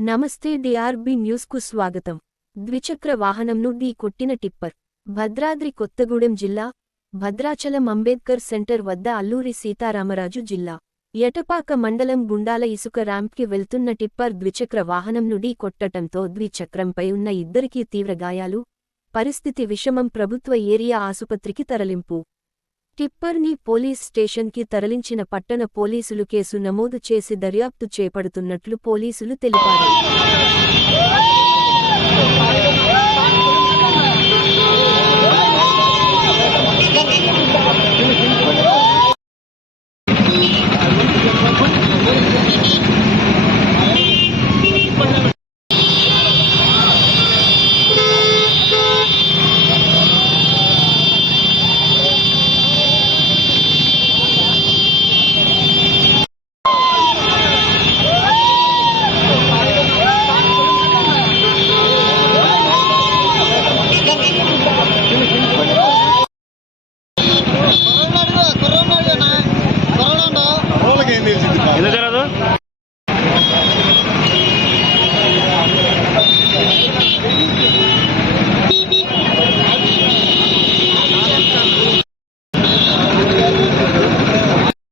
నమస్తే డిఆర్బి న్యూస్కు స్వాగతం. ద్విచక్ర వాహనంను ఢీ కొట్టిన టిప్పర్. భద్రాద్రి కొత్తగూడెం జిల్లా భద్రాచలం అంబేద్కర్ సెంటర్ వద్ద అల్లూరి సీతారామరాజు జిల్లా ఎటపాక మండలం గుండాల ఇసుక ర్యాంప్కి వెళ్తున్న టిప్పర్ ద్విచక్ర వాహనంను ఢీ కొట్టటంతో ద్విచక్రంపై ఉన్న ఇద్దరికీ తీవ్ర గాయాలు. పరిస్థితి విషమం. ప్రభుత్వ ఏరియా ఆసుపత్రికి తరలింపు. టిప్పర్ని పోలీస్ స్టేషన్కి తరలించిన పట్టణ పోలీసులు కేసు నమోదు చేసి దర్యాప్తు చేపడుతున్నట్లు పోలీసులు తెలిపారు.